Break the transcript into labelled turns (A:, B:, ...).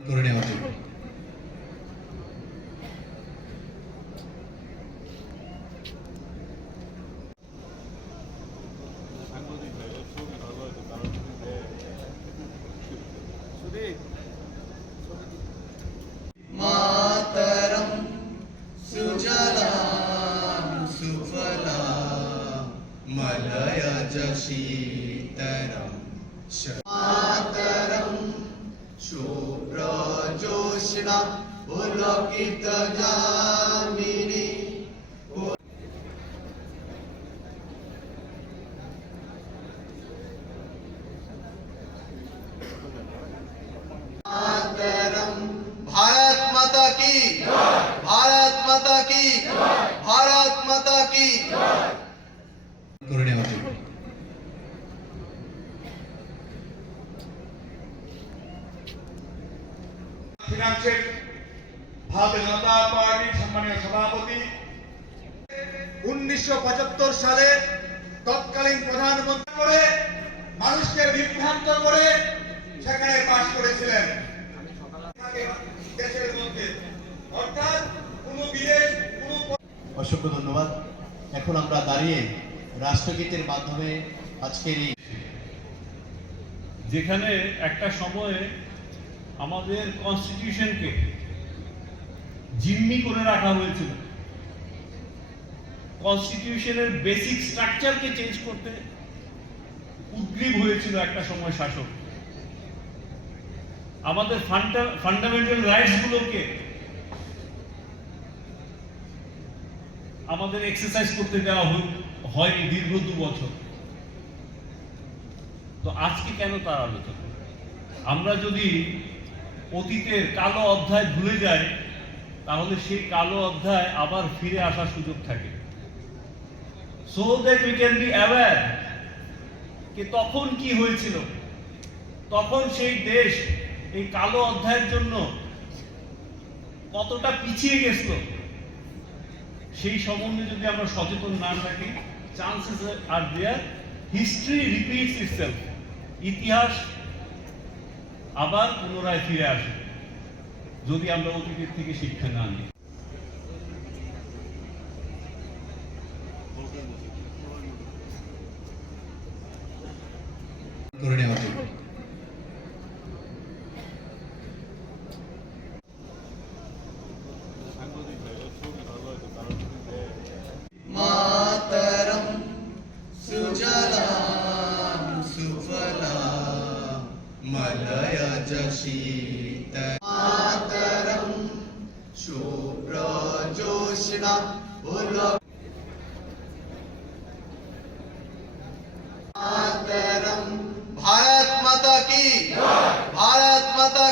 A: করে নেওয়ার मलयज शीतरं मातरं शुभ्रजोष्णा की भारत माता की भारत माता की করে নেওয়ার জন্য
B: ফিনান্সের ভারতীয় জনতা পার্টির সম্মানীয় সভাপতি উনিশশো সালে তৎকালীন প্রধানমন্ত্রী করে মানুষকে বিভ্রান্ত করে সেখানে পাশ করেছিলেন। দেশের মধ্যে। অর্থাৎ কোনো বিদেশ কোনো
A: অসংখ্য ধন্যবাদ। এখন আমরা দাঁড়িয়ে রাষ্ট্রগীতের মাধ্যমে আজকের এই
C: যেখানে একটা সময়ে আমাদের কনস্টিটিউশনকে জিম্মি করে রাখা হয়েছিল। কনস্টিটিউশনের বেসিক স্ট্রাকচারকে চেঞ্জ করতে উদ্গ্রীব হয়েছিল একটা সময় শাসক। আমাদের ফান্ডামেন্টাল রাইটস আমাদের এক্সারসাইজ করতে দেওয়া হয়নি দীর্ঘ দু বছর। তো আজকে কেন তার আলোচনা? আমরা যদি অতীতের কালো অধ্যায় ভুলে যাই, তাহলে সেই কালো অধ্যায় আবার ফিরে আসার সুযোগ থাকে। So that we can be aware যে তখন কি হয়েছিল? তখন সেই দেশ এই কালো অধ্যায়ের জন্য কতটা পিছিয়ে গেছিল? সেই সম্বন্ধে যদি আমরা সচেতন না থাকি chances are there history repeats itself ইতিহাস আবার পুনরায় ফিরে আসে, যদি আমরা অতীতের থেকে শিক্ষা না নিই।
A: মলয়জ শীত মাতরম শুভ্রজোষ্ণা পুলক মাতরম ভারত মাতা কি ভারত মাতা